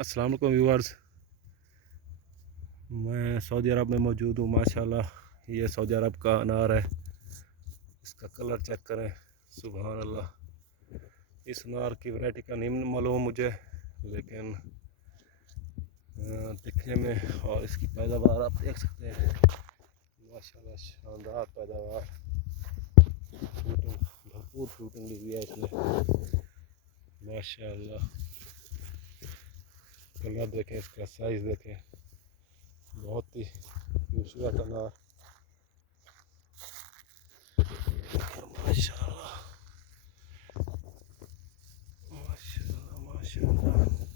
अस्सलाम वालेकुम व्यूअर्स। मैं सऊदी अरब में मौजूद हूँ। माशाल्लाह ये सऊदी अरब का अनार है। इसका कलर चेक करें, सुभान अल्लाह। इस अनार की वैरायटी का नहीं मालूम मुझे, लेकिन दिखने में और इसकी पैदावार आप देख सकते हैं। माशाल्लाह शानदार पैदावार, भरपूर फ्रूटिंग ली हुई है इसमें। माशाल्लाह कलर देखें, इसका साइज़ देखें, बहुत ही खूबसूरत अनार। माशाल्लाह माशाल्लाह माशाल्लाह।